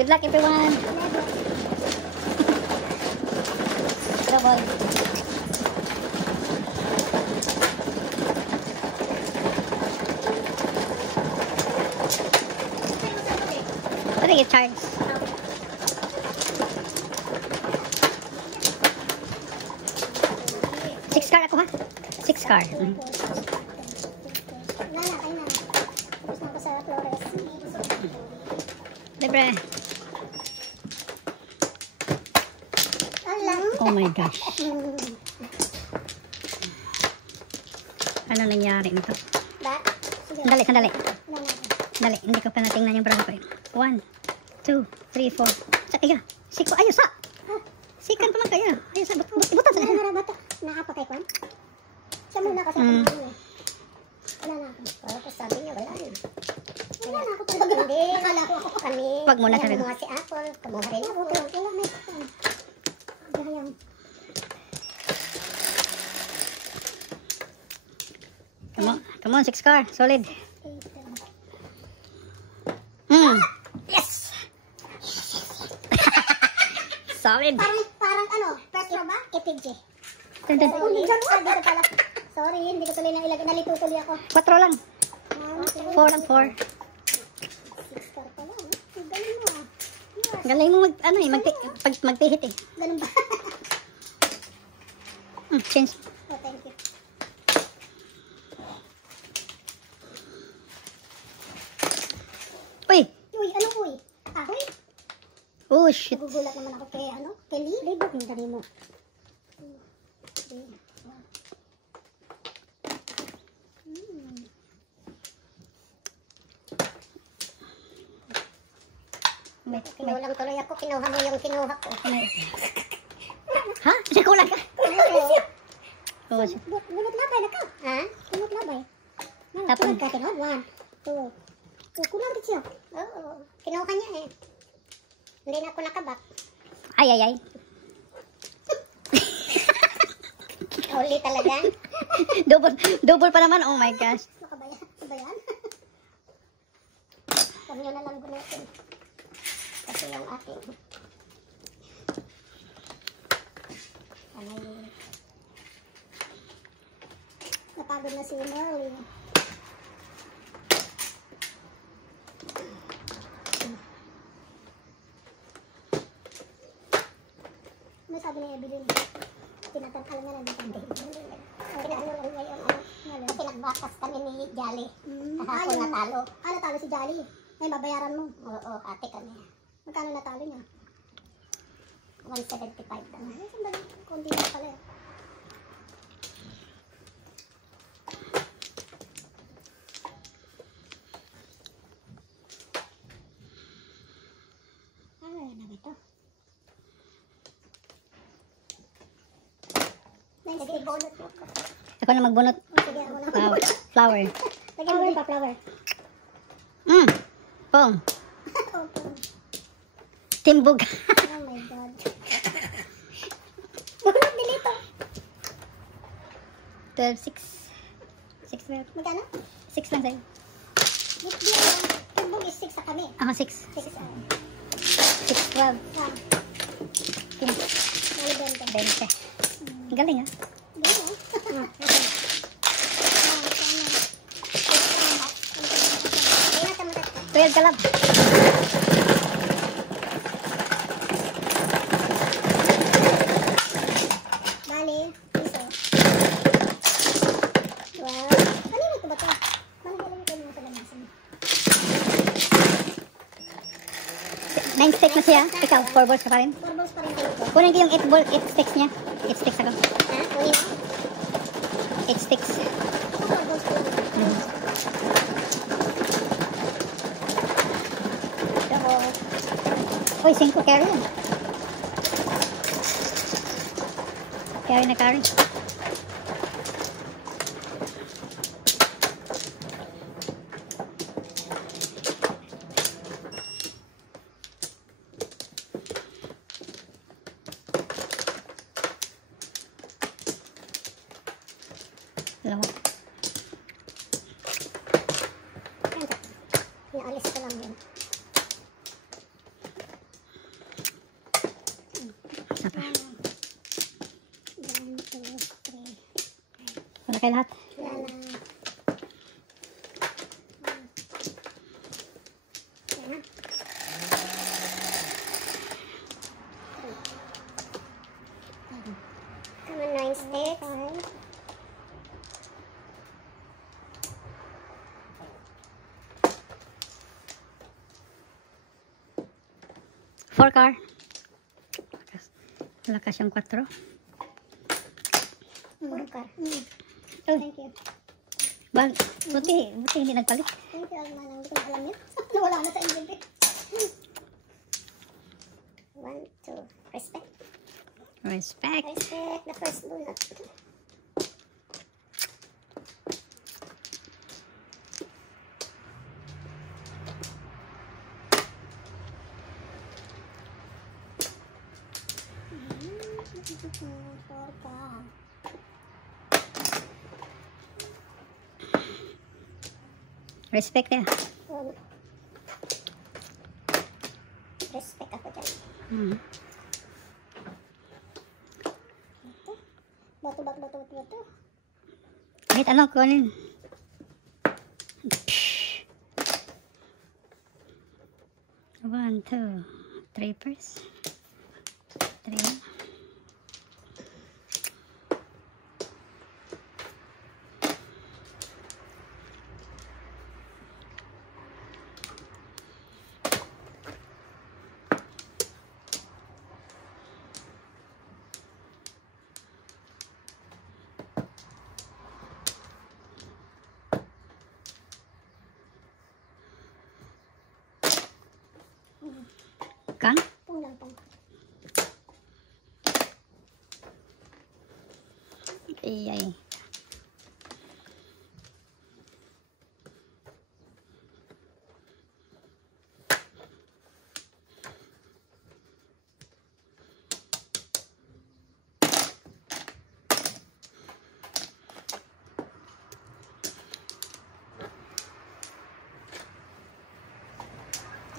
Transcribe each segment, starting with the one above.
Good luck, everyone. Double. I think it charges. Six car ako ha? Six car. Libre. Oh my gosh. Ano nangyari nito? Sandali, sandali. Sandali, hindi ko pa natingnan yung braso ko. 1, 2, 3, 4. Sa kaya. Siko, ayos ha. Sikan pa man kaya. Ayos ha. Butan sa kanya. Nakapatay ko? Siya muna kasi ako muna. Wala na ako. Tapos sabi niya, wala na. Wala na ako talaga. Hindi. Nakala ko ako kami. Pag muna ka rin. Kumuha si Apple. Kumuha rin ako. Wala na ito. Gayang. Come on, 6 car. Solid. Yes! Solid. Parang ano? First row ba? KPG. Sorry, hindi ko tuloy na ilagay. Nalito tuloy ako. 4 lang. 4 lang, 4. 6 car pala. Galing mo ah. Galing mo magpihit eh. Ganun ba? Change. Oh, thank you. Uy! Uy, ano uy? Ahoy? Oh, shit. Nagugulat naman ako kay ano? Kay Lee? Libok yung dali mo. Kinulang tuloy ako. Kinuha mo yung kinuha ko. Ha? Nakulang ka? Oh, shit. Bunot labay na ka. Ha? Bunot labay. Tapon. Ka, kinuha. 1, 2. Kulang din siya. Oo. Kinuha niya eh. Hindi na ako nakabak. Ay, ay, ay. Uli talaga. Double pa naman. Oh my gosh. Nakabayan? Huwag nyo na lang gunutin. Kasi yung aking. Napagod na si Merly. May sabi ni Evelyn, tinatanong na lang natin. Pinaano lang niya yung ano, pinagbakas kami ni Jolly. Kahapon natalo. Ah, natalo si Jolly. May babayaran mo. Oo, ate kami. Magkano natalo niya? 175 lang. Ay, sandali. Kunti na pala eh. Ano na ba ito? Sige, bonus mo ko. Ako na magbunot. Sige, ako na. Flower. Lagyan mo pa flower. Pong. Timbog. Oh my God. Bunot din ito. 12, 6. 6 lang. Magkano? 6 lang sa'yo. Timbog is 6 sa kami. Ako 6. 6 sa kami. 6, 12. 20. Ang galing ha. Tuyad ka lang. Bali, piso. Wow. Kanino ito ba ito? Managaling ko yung sa lamasan. 9 sticks na siya. Ikaw, 4 balls ka pa rin. 4 balls pa rin kayo ko. Kunin ko yung 8 sticks niya. 8 sticks ako. Ha? Kunin mo? 8 sticks. 4 balls pa rin. Uy, 5 carry yan. Carry na carry. Dalawa. Naalis ko lang yun. kayo lahat. Wala na. Yan na. Come on, 9 sticks. 4 car. Lakas yung 4. 4 car. Oh, Thank you. buti hindi nagpalit. Thank you, Almanang. Hindi ko na alam yun. Nawala na sa inventory. 1, 2. Respect. Respect. Respect the first bullet. Respect ya. Respect ako dyan. Hmm. Bato. Kahit ano kunin. One, two, 3 first. 3. Kan? Pung lang, pung. Iyay.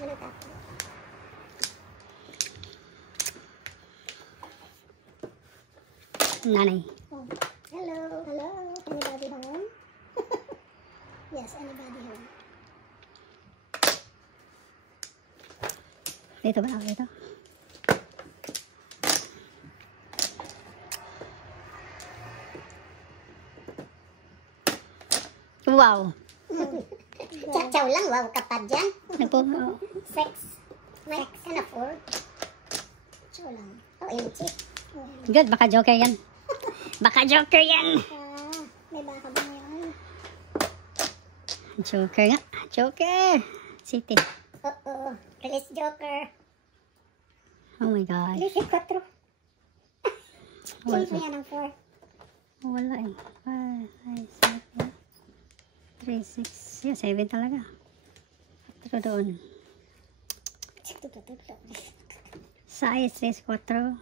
Ano tapos? Nanay. Oh. Hello. Anybody home? Yes, anybody home? Dito ba? Dito. Wow. Chow lang, wow ka pa dyan. Nagpo. 6. Mike, can afford. Chow lang. Oh, inchi. Good, baka joker yan. Baka joker yan. May baka ba ngayon? Joker nga. Joker. City. Oo. Release Joker. Oh my God. Release 4. Wala. Change mo yan ng 4. Wala eh. 5, 5, 7, 3, 6. Yeah, 7 talaga. Ito doon. Size 3, 4.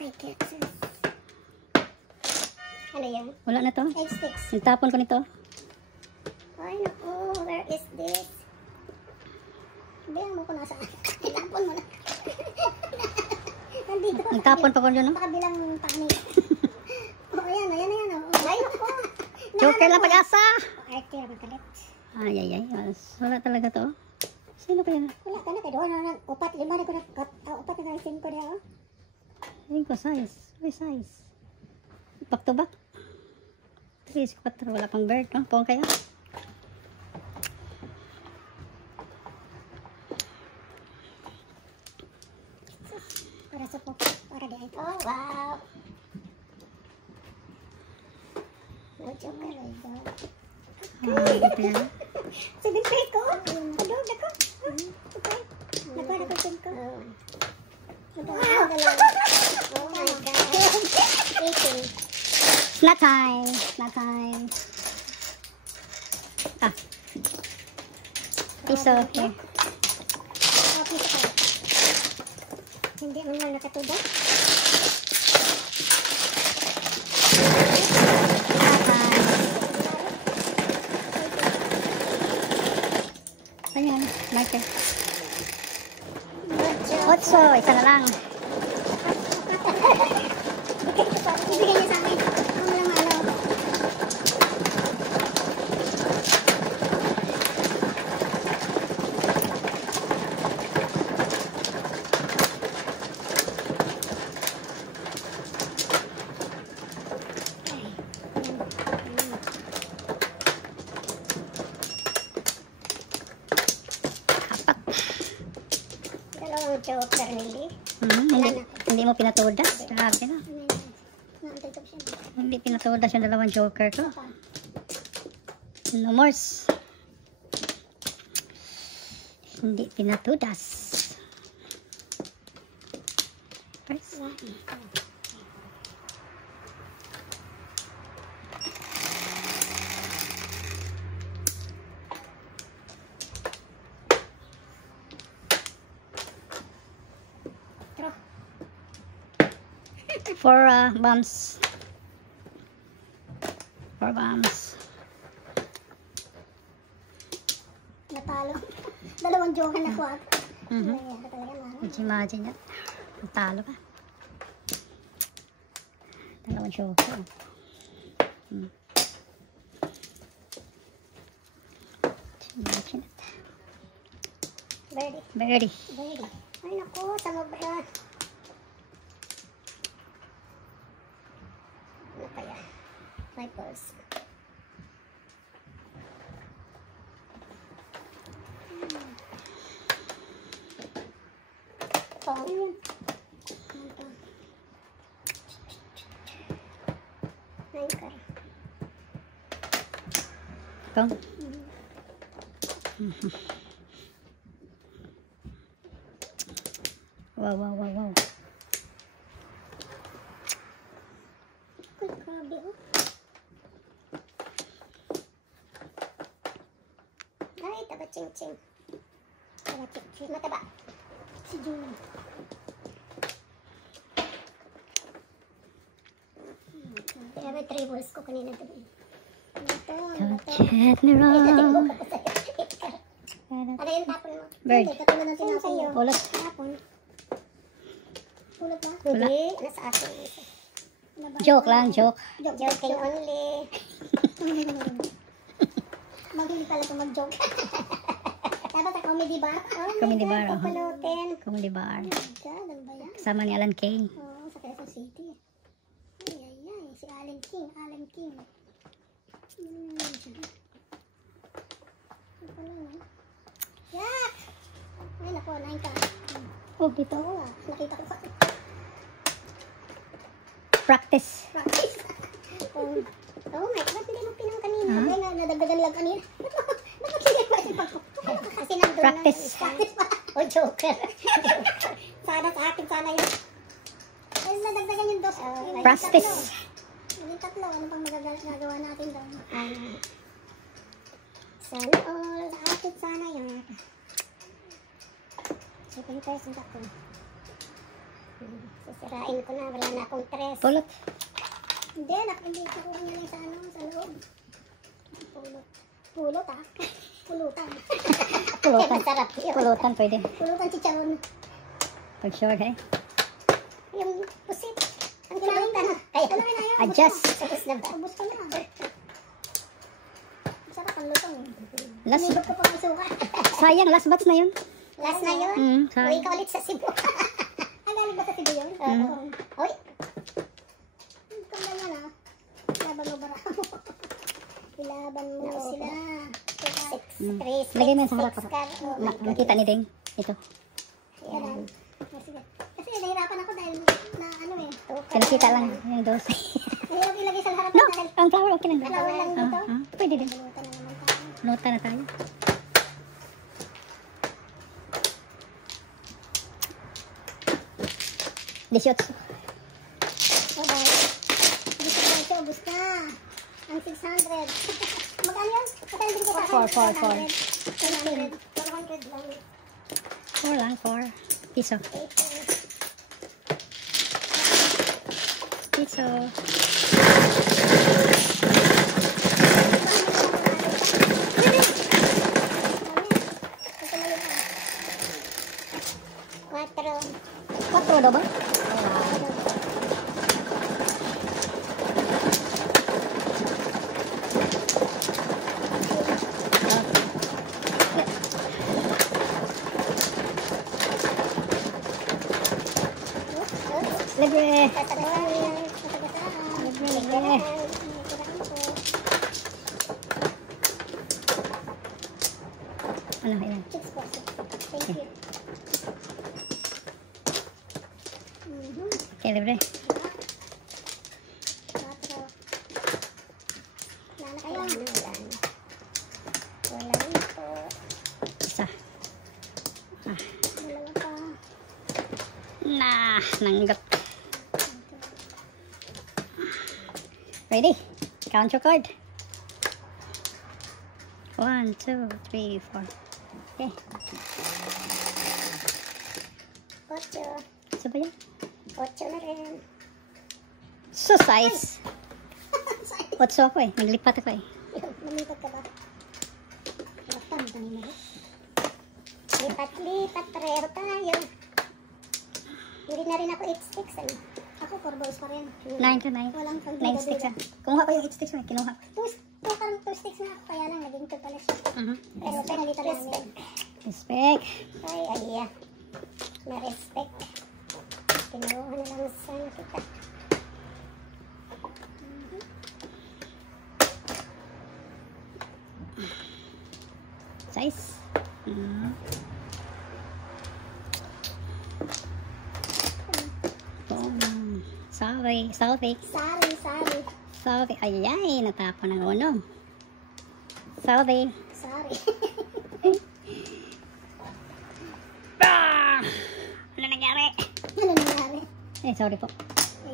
Okay, Texas. Ano yan? Wala na to. 8 sticks. Nagtapon ko nito. Ay, naku. Where is this? Sabihan mo ko nasa. Tinapon mo na. Nandito. Nagtapon pa ko doon. No? Sa kabilang panig. Oh, ayan. Ay, naku. Joker lang pag-asa. Arte naman kalit. Ay. Wala talaga to. Sino kaya? Wala ka na. Kaya doon na. Upat. 5 na ko na. Upat na na 5 ko na. Ayun ko, size. Uy, size. Back to back. 3, 4. Wala pang bird. No? Pong kayo. Para sa po. Para di ay. Oh, wow. No joker. Ito yan. 7 plate ko. Adog na ko. Okay. Nagpara ko 10 ko. Wow. Oh my God. 18. Snack time. Snack time. Ah. Piso. Here. Okay, so. Hindi mo lang nakatubag. Snack time. Ayan. Marker. Good job. 8. Isa na lang. Ibigay niya sa akin. Ang walang malo. Dalawang joker nili. Hindi mo pinatudas. Grabe na. Nakatitop siya. Hindi pinatudas yung dalawang joker ko. No more. Hindi pinatudas. First. Four bombs. 4 bombs. Natalo. Dalawang joker na kuha. Imagine yan. Natalo ka. Dalawang joker. Imagine it. Birdie. Birdie. Birdie. Ay naku, samobra. Ano kaya? Rifles. Pong. Anchor. Go. Wow, wow, wow, wow. Uy, grabe oh. Ay, taba ching-ching. Taba ching-ching. Mataba. Si June. Kaya may 3 balls ko kanina doon. Ito, Don't ito. get me wrong. Ano yung tapon mo? Bird. Hindi, katulad ng tinapon mo. Pulot. Tapon. Pulot ba? Wala. Hindi. Nasa akin. Ano ba? Joke lang, joke. Joking only. Magaling pala ito mag-joke. Dapat sa comedy bar. Oh Comedy my bar, God, oh. papalutin. Comedy bar. Oh my God, ano ba yan? Kasama ni Alan Kay. Oo, sa Quezon City. Ay, ay, ay. Si Allen King. Allen King. Ano pala yan? Yak! Ay, naku, 9 ka. Oh, dito. Oo nga, nakita ko pa. Practice. Practice. Oh my God, hindi mo pinang kanina. Huh? Ay, nadagdagan lang kanina. Dapat sige pa si Pagko. Kasi nandun Practice. na. Practice pa. O, joker. Sana sa akin, sana yun. Ay, nadagdagan yung dos. Practice. Yung tatlo, ano pang magagawa natin doon? Sana all, sa akin sana yun. Second person ako. Sisirain ko na, wala na akong tres. Pulot. Hindi, hindi ko kuha niya lang sa ano, sa loob. Pulot. Pulot ah. Pulutan. Pulutan. Masarap yun. Pulutan pwede. Pulutan chicharon. Pag sure, eh. Yung pusit. Ang pulutan. Kaya, Adjust. Ubus na ba? Ubus ko na. Masarap ang lutong. Last, Nibot ko pang isuka. sayang, last batch na yun. Last na yun. Mm, Uwi sayang. ka ulit sa Cebu. Ang galing ba sa Cebu yun? Uy. Ang ganda yan ah. Laban mo bara. Ilaban mo sila. 6, 3, 6. Lagay mo yan sa harap ko. Nakita ni Ding. Ito. Yan. Sige. Kasi nahirapan ako dahil na ano eh. Pinakita lang yung dose. Nahirap ilagay sa harap No, dahil ang flower okay lang. flower lang dito. Pwede din. Bulutan na naman tayo. Nota na tayo. Dishyots. So guys, gusto ko siya, ubus na. Ang 600. Magkano yun? Magkano din ko sa akin? 4. 400 lang. 4 lang, 4. Piso. Piso. Quatro. 4 daw ba? Ano, ilan? 6 po. Thank you. Okay, libre. 4. Wala na kayo. Wala na po. Isa. Dalawa pa. Nanggot. Ready? Count your card. 1, 2, 3, 4. Okay. 8. Isa ba yan? 8 na rin. So, size. 8 ako eh. Naglipat ako eh. Lumipat ka ba? Lapang kanina ba? Lipat-lipat, pareho tayo. Hindi na rin ako 8 sticks. Ano? Ako 4 balls pa rin. 9 to 9. Walang 9 sticks ah. Kumuha ko yung 8 sticks mo. Kinuha ko. Parang 2 sticks na ako. Kaya lang, naging 2 pala siya. Pero pinalitan namin. Respect. Ay, na-respect. Kinuha na lang sana kita. Size. Sorry. Sorry. Ayay, natapon ng uno. Sorry. Ah! Ano nangyari? Ano nangyari? Eh, sorry po. 8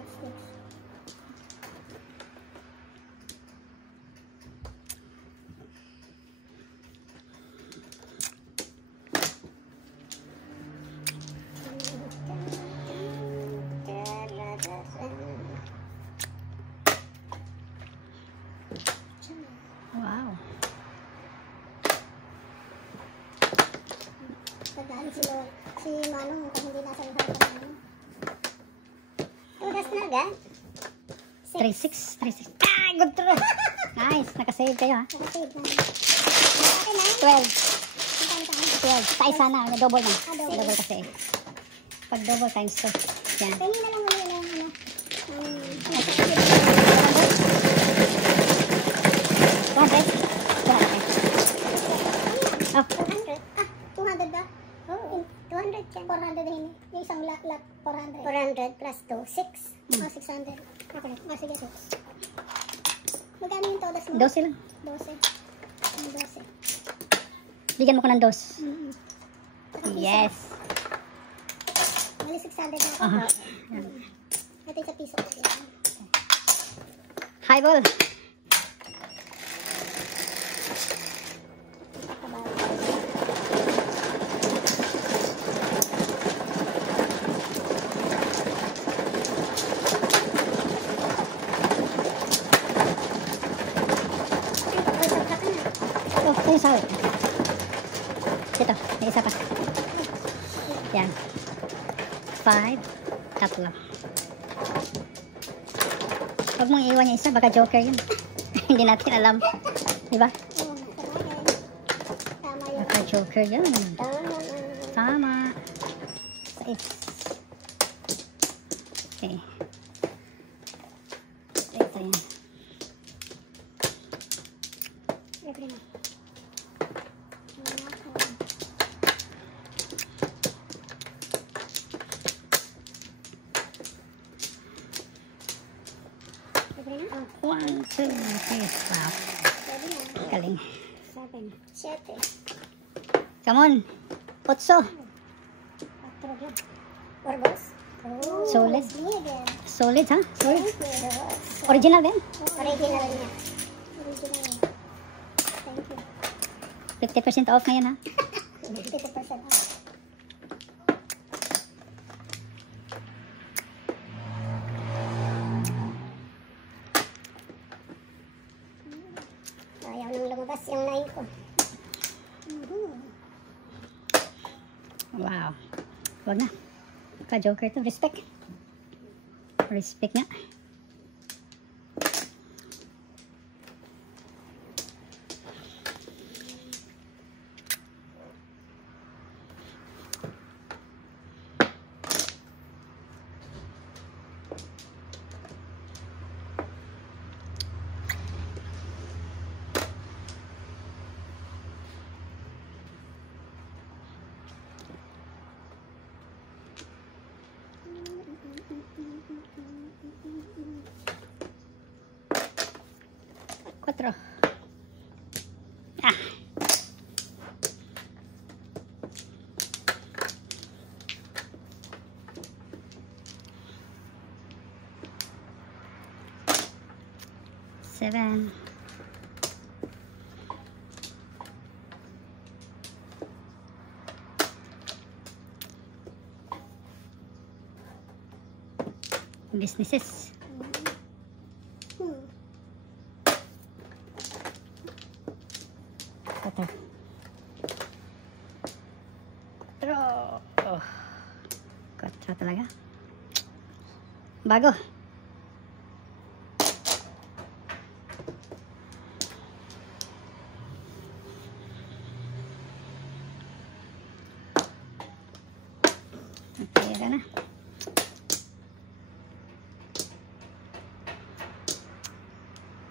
sticks. Wow. Nagalit si Manong kung hindi nasa lahat ng Manong. Tugas na agad. 3-6. Ah, good throw. Nice. Nakasave kayo ha. Nakasave na. Okay na. 12. Sa isa na. Double na. Double. Double kasi. Pag double times 2. Yan. Tingin na lang muli ng ano. 200. Oh. 200. 200 ba? Oo. 200 yan. 400 rin. Yung isang lot 400. 400 plus 2, 6. 600. Okay. Sige, 6. Magkano yung todas mo? 12 lang. 12. 12. Bigyan mo ko ng 2. Yes. Mali 600 na ako. Ito yung sa piso. High ball. Oh, ito yung sahod. Dito, may isa pa. Yan. 5, 3. Huwag mong iwan yung isa, baka joker yun. Hindi natin alam. Diba? Tama yun. Baka joker yun. Tama. Tama. 6. Okay. Ito yan. Libre na. Libre na? 1, 2, 3. Wow. Pwede na. Galing. 7. Come on. 8. 4 balls. Solid. Miguel. Solid ha? Solid. Thank you. Original din. Original niya. Original. Thank you. 50% off ngayon ha? 50% off. Ayaw nang lumabas yung 9 ko. Wow. Wag na. Ka-joker to. Respect. Respect nga. 4. Ah. Seven. Businesses. Cuatro. Oh. 4 talaga. Bago. Okay, na.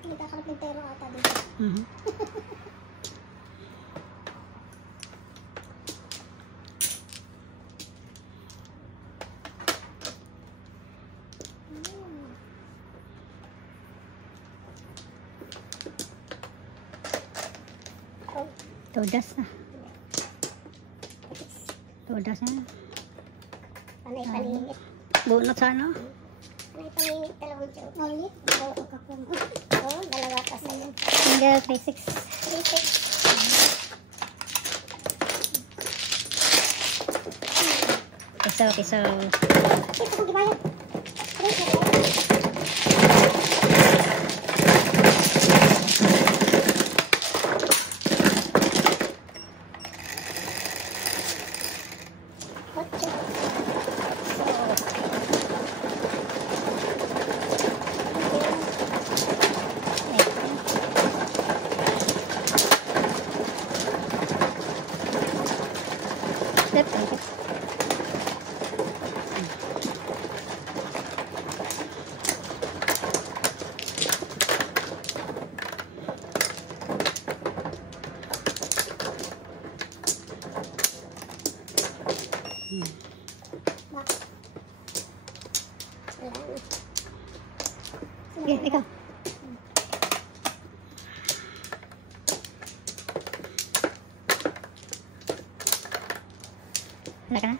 Hindi kakalap ng pero ata dito. Todas na. Todas na. Panay paningit. Bunot sa ano? Panay paningit, dalawang joke. Ulit? Oo, kakong. Oo, dalawa pa sa'yo. Single 3-6. 3-6. Piso. Ito kong gibayad. 3-6. Sige, ikaw. Wala ka na?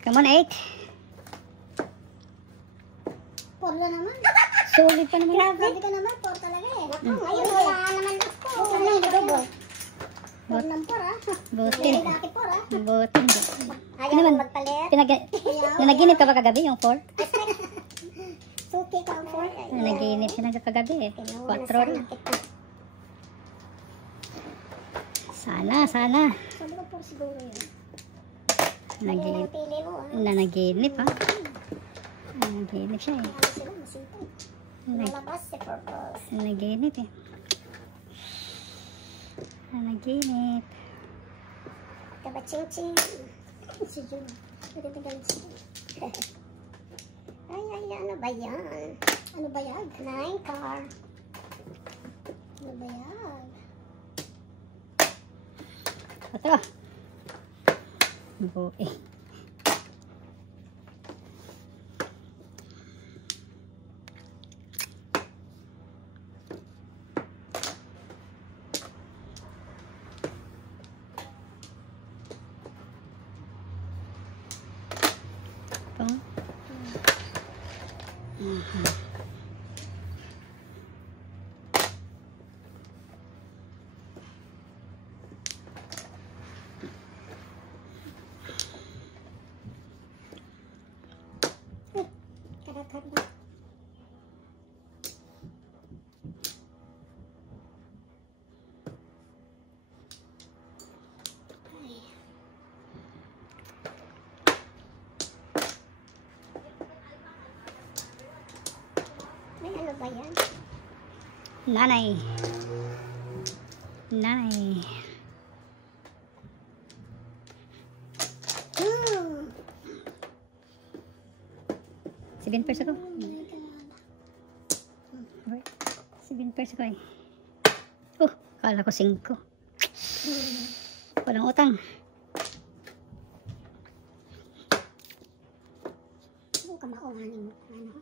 Come on, 8. Por na naman. Solid pa naman. Grabe ka naman, por talaga eh. Ngayon wala naman ako. Por na hindi double. Por ng por ah. Buti. Hindi laki por ah. Buti. Ayaw Ano mo naman? magpalit. Nanaginip ka ba kagabi yung 4? Suki ka ang por. Nanaginip siya kagabi eh. 4 rin. Sana. Sabi ko por siguro yun. Nanaginip. Pili mo ah. Nanaginip ha. Nanaginip siya eh. Ano sila, masipag. Nalabas si purpose. Nanaginip eh. Nanaginip. Kabaching-ching. Si Jun. Nagtatagal siya. Ay, ano ba yan? Ano ba yan? 9 car. Ano ba yan? 4. Buti. Karat-karat ba? May ano ba yan? Nanay. 7 pesos ako. Oh my God. 7 pesos ako eh. Kala ko 5. Walang utang. Huwag ka makuhanin mo. Ano?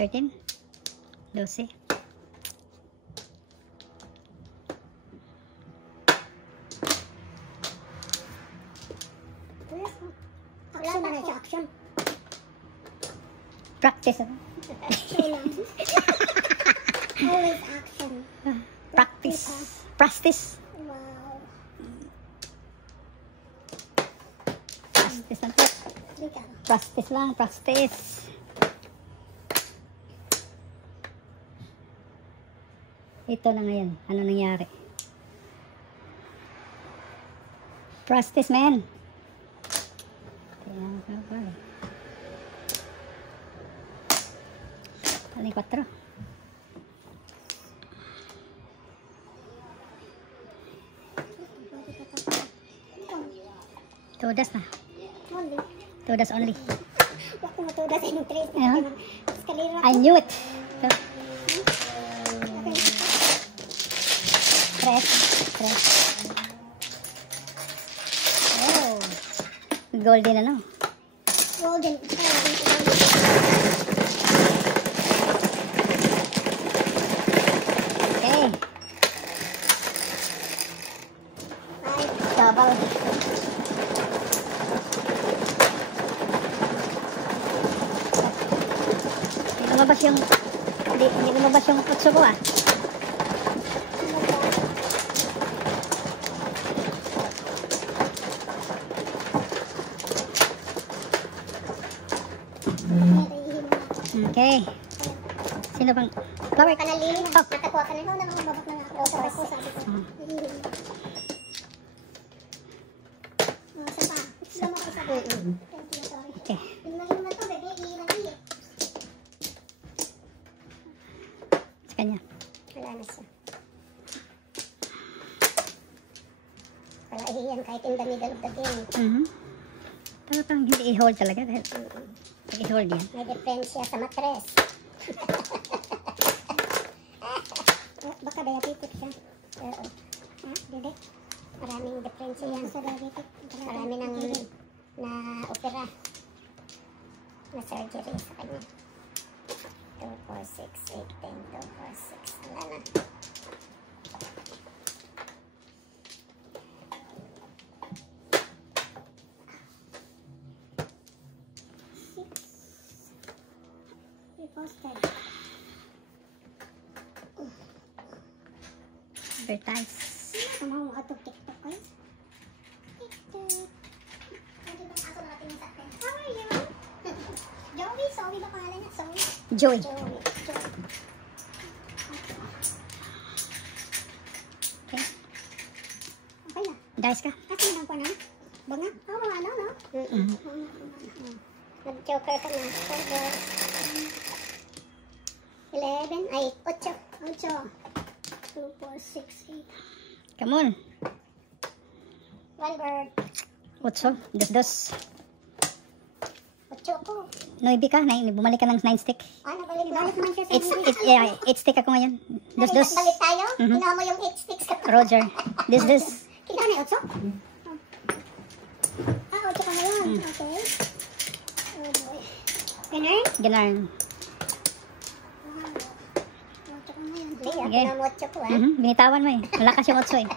13, 12. Action na siya, action. Practice. Always action. Practice. Practice. Wow. Practice lang po. Ikaw. Practice lang, practice. Ito na ngayon. Ano nangyari? Practice, man. Kaya ka ba eh. Aling 4. Todas na. Only. Todas only. Wala ko matuda sa inyong trace. Yeah. Eskalera. I knew it. So, press. Press. Oh. Golden ano? Golden. Okay. Ay, Double. Hindi lumabas yung hindi lumabas yung utso ko ah. Okay. Sino bang flower? Kanalin. Oh. Natakuha ka na. No, naman babak na nga. Sabay ko, sabi ko. Ihihim. Isa pa. Isa mo isa pa. Sorry. Okay. Ilagay naman to, bebe. Ilagay. Sa kanya. Wala na siya. Wala ihiyan kahit in the middle of the game. Talagang hindi i-hold talaga dahil pag i-hold yan. May defense siya sa matres. Baka diabetic siya. Oo. Ha? Dede? Maraming defense yan sa diabetic. Marami nang na-opera. Na surgery sa kanya. 2, 4, 6, 8, 10, 2, 4, 6. Wala na. Posted. Advertise. Sama mo atong TikTok guys. TikTok. Pwede bang aso natin yung sa akin? How are you? Joey, Zoe ba pangalan niya? Zoe? Joey. Joey. Okay. Okay na. Dice ka. Kasi nang ko na. Banga? Oo, mga ano, no? Nag-joker ka na. 11, ay, 8. 8. 2, 4, 6, 8. Come on. One word. Utso. Dos. 8 ko. 9 ka. Bumalik ka ng 9 stick. Ano, balik naman siya sa Yeah, 8 stick ako ngayon. Dos. Balik tayo? Mhm. Kinuha mo yung 8 sticks ka. Roger. Dos. Kinuha na yung 8? Ah, 8 ka ngayon. Okay. Oh boy. Ganun? Ganarn. Hindi, Sige. kinuha mo 8 ko ah. Binitawan mo eh. Malakas yung utso eh.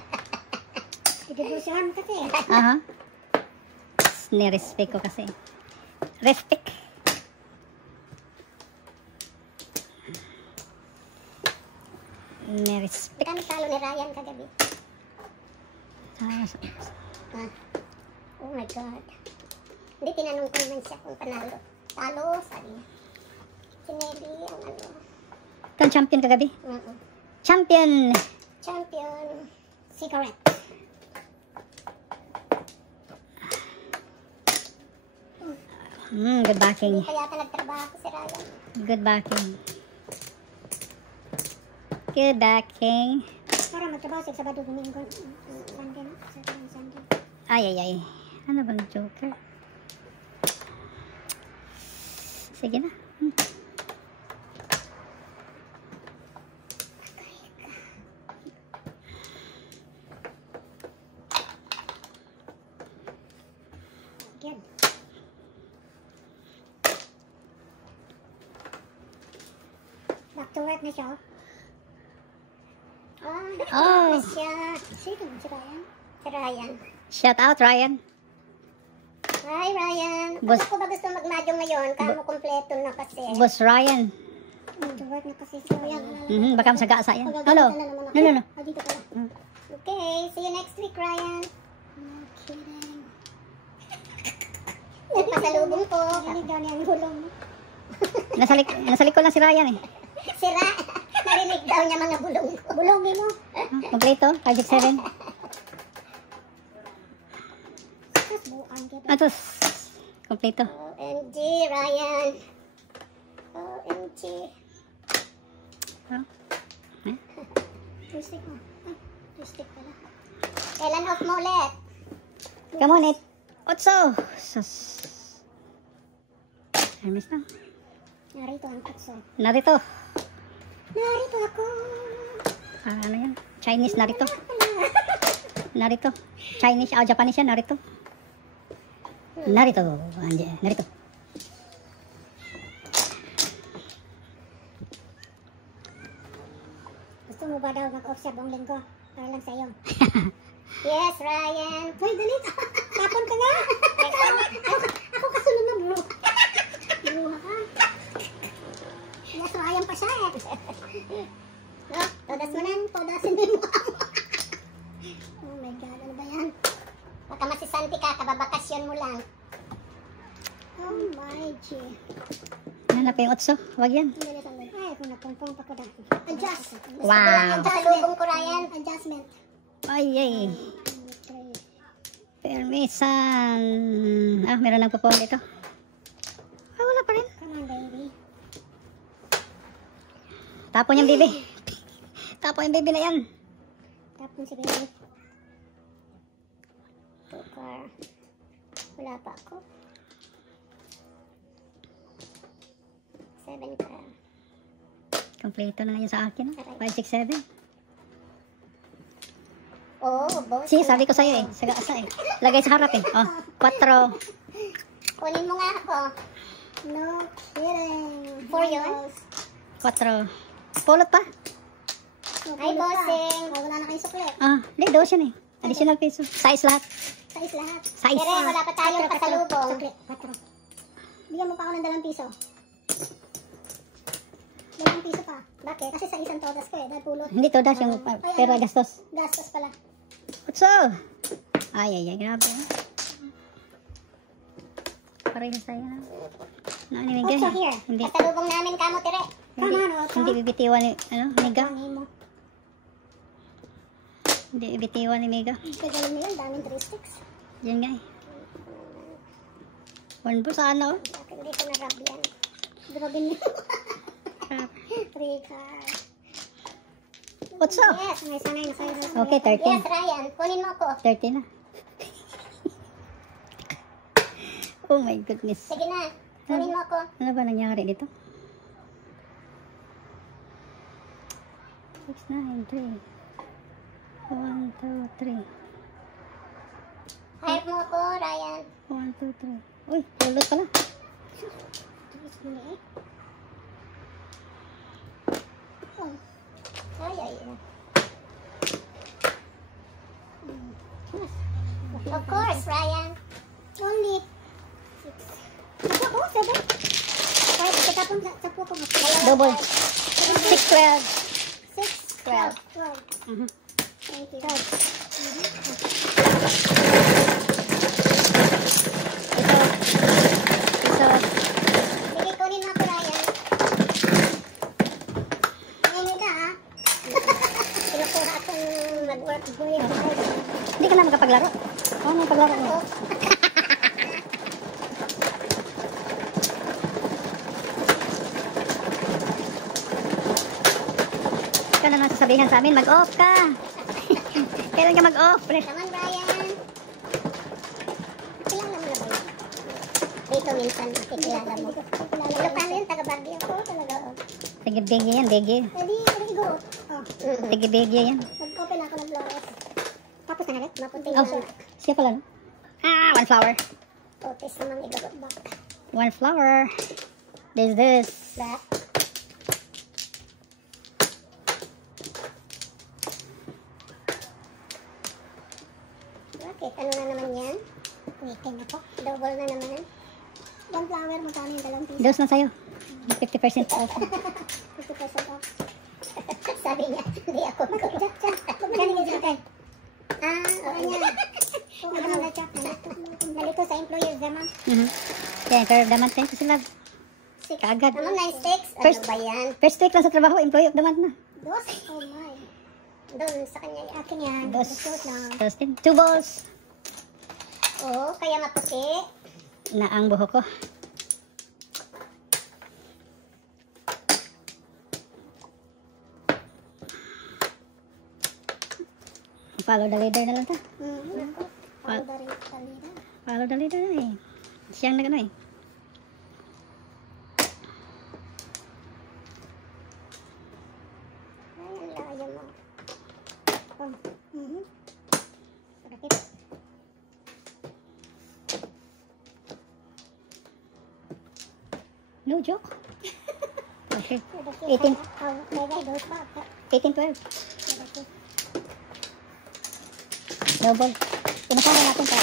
Idibusihan kasi. Aha. Nirespect ko kasi. Respect. Nirespect. Kami talo ni Ryan kagabi. Ah, Ah. Oh my God. Hindi, tinanong ko naman siya kung panalo. Talo, sabi niya. Si Nelly, ang ano. Ikaw ang champion kagabi. Champion! Champion. Cigarette. Good backing. Hindi kaya nagtrabaho si Ryan. Good backing. Good backing. Para magtrabaho siya Sabado, Domingo. Sunday, no? Saturday, Sunday. Ay. Ano bang joker? Sige na. Again. to work na siya. Oh. Na siya. Sino si Ryan? Si Ryan. Shout out, Ryan. Hi, Ryan. Boss. Ako ba gusto mag-madyong ngayon? Kamo kompleto na kasi. Boss Ryan. To work na kasi si Ryan. Baka masagasa yan. Hello. No. Dito pala. Okay, see you next week, Ryan. No kidding. Nagpasalubong po. Narinig daw niya ang hulong. Nasa likod lang si Ryan eh. Sira. Narinig daw niya mga bulong ko. Bulongin mo. Kompleto, 567. Tapos buuan kita. Atos. Kompleto. OMG, Ryan. OMG. Oh. Eh? Twistic mo. Twistic pala. Kailan off mo ulit? Come on, it. Otso. Sus. Hermes na. Narito ang katso. Narito. Narito ako. Ano yan? Chinese narito. Narito. Chinese, Japanese yan, narito. Narito. Narito. Gusto mo ba daw mag-off siya buong linggo? Para lang sa'yo. Yes, Ryan. Hoy, dali. Tapon ka nga. Ako kasunod na bro. Buha ka. Yes, Ryan pa siya eh. No, todas mo na. Todasin mo yung mukha mo. Oh my God, ano ba yan? Baka masisanti ka, kababakasyon mo lang. Oh my G. Hanap yung otso. Huwag yan. Ay, kung napungpong pa ko dati. Adjust. Wow. Pasalubong ko, Ryan. Adjustment. Ay. Permisan. Meron nang popol dito. Wala pa rin. Come on, baby. Tapon yung baby. Tapon yung baby na yan. Tapon si baby. Tukar. Wala pa ako. 7 ka. Kompleto na nga yun sa akin. 567. Oh, boss. Si, sabi ko sa'yo eh. Sagasa eh. Lagay sa harap eh. 4. Kunin mo nga ako. No kidding. 4 yun? 4. Pulot pa. Hi, bossing. Wala na kayo sukli. Hindi, 2 yan eh. Additional peso. Size lahat. Size lahat. Size. Pero wala pa tayong pasalubong. 4. Bigyan mo pa ako ng 2 piso. 2 piso pa. Bakit? Kasi sa isang todas ko eh. Dahil pulot. Hindi to dash yung pera gastos. Gastos pala. Otso. Ay, grabe. Parehas tayo na. Naninigan. Otso here. Hindi. Pasalubong namin kamo, tire. Come on, Otso. Hindi bibitiwan ni, Miga. Ano mo? Hindi bibitiwan ni Miga. Kagaling mo yun. Daming 3 sticks. Yan nga eh. One po sa ano? Hindi ko na rub yan. Drobin niyo. 3 cards. Otso. Yes, may sanay na kayo. Okay, 13. Yes, Ryan. Kunin mo ako. 30 na. Oh my goodness. Sige na. Kunin mo ako. Ano ba nangyari dito? 6, 9, 3. 1, 2, 3. Hire mo ako, Ryan. 1, 2, 3. Uy, pulot pala. Tulis mo na eh. Ay. Of course, Ryan. Only 6. Sapo ko, 7. 5. Katapon sa po ko. Double. 6, 12. 6, 12. 12. Thank you. Ito. Sige, kunin mo ako, Ryan. Ngayon ka, ha? Pinukuha akong mag-work boy. Hindi ka na makapaglaro. Ano yung paglaro mo? Ikaw na lang sasabihan sa amin, mag-off ka. Kailan ka mag-off? Come on, Ryan. Ilang naman na ba yun? Dito minsan makikilala mo. Ilocano yun, taga-Baguio. Oo, talaga. Tigibigya yan, bigya. Pwede go. Tigibigya yan. Nag-open ako ng flowers. Tapos na ulit, mapunting Oh, siya pala, no? 1 flower. Otis naman igabot back. 1 flower. This. Black. Double na naman. One flower, magkano yung dalawang piso? Dos na sa'yo. 50% off. 50% off. Sabi niya, hindi ako. Magkano yung dyan? Oo niya. Oo, ano na siya. Nalito sa employers naman. Kaya, per the month ko sila. Kaagad. Naman, 9 sticks. First- Ano ba yan? First week lang sa trabaho, employee of the month na. Dos? Oh my. Doon sa kanya. Akin yan. Dos. Short lang. Tapos din, 2 balls Oo, kaya maputi. na ang buhok ko. Follow the leader na lang ta. Follow the leader. Follow the leader na eh. Siyang nagano eh. Ay, ang layo mo. Bakit? No joke. Okay. 18. Mega, dos pa. 18-12. Double. Pinasama natin pa.